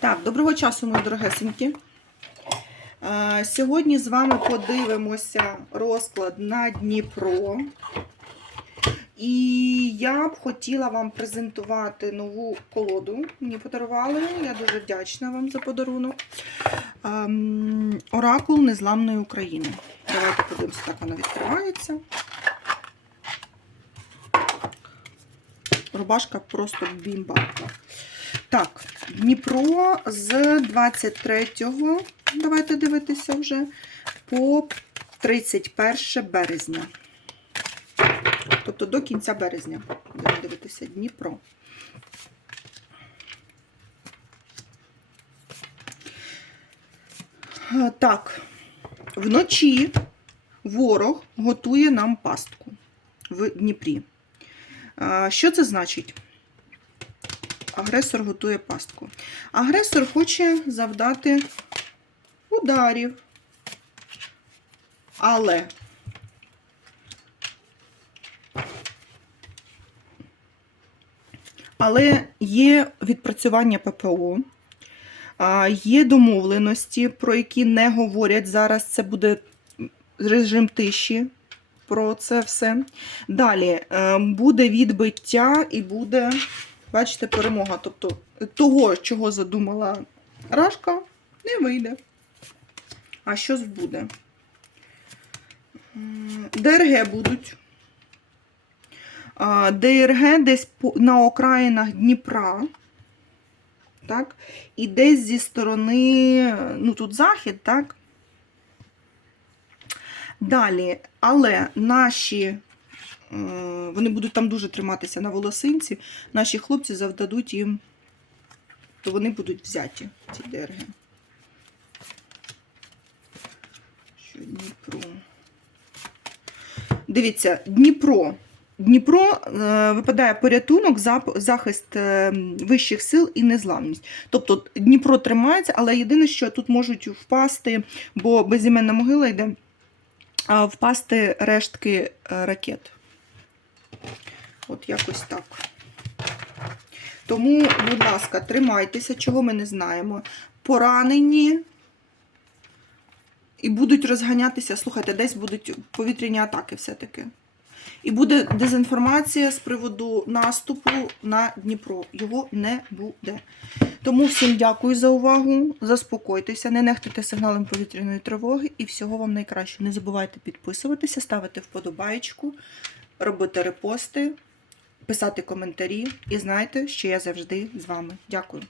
Так, доброго часу, мої дорогесенькі. Сьогодні з вами подивимося розклад на Дніпро. І я б хотіла вам презентувати нову колоду. Мені подарували. Я дуже вдячна вам за подарунок. Ем, Оракул Незламної України. Давайте подивимося, так вона відкривається. Рубашка просто бімба. Так, Дніпро з 23, давайте дивитися вже, по 31 березня. Тобто до кінця березня. Будемо дивитися Дніпро. Е, Так, вночі ворог готує нам пастку в Дніпрі. Е, Що це значить? Агресор готує пастку. Агресор хоче завдати ударів. Але Але є відпрацювання ППО, є домовленості, про які не говорять зараз. Це буде режим тиші про це все. Далі е, буде відбиття і буде, бачите, перемога. Тобто того, чого задумала Рашка, не вийде. А щось буде? ДРГ будуть. ДРГ десь на окраїнах Дніпра. Так? І десь зі сторони, ну тут захід, так? Далі, але наші, вони будуть там дуже триматися на волосинці, наші хлопці завдадуть їм, то вони будуть взяті, ці ДРГ. Що Дніпро? Дивіться, Дніпро. Дніпро е, випадає порятунок, захист е, вищих сил і незламність. Тобто Дніпро тримається, але єдине, що тут можуть впасти, бо безіменна могила йде, впасти рештки е, ракет. От якось так. Тому, будь ласка, тримайтеся, чого ми не знаємо. Поранені. І будуть розганятися, слухайте, десь будуть повітряні атаки все-таки. І буде дезінформація з приводу наступу на Дніпро. Його не буде. Тому всім дякую за увагу. Заспокойтеся, не нехтуйте сигналом повітряної тривоги і всього вам найкраще. Не забувайте підписуватися, ставити вподобайку, робити репости, писати коментарі. І знайте, що я завжди з вами. Дякую.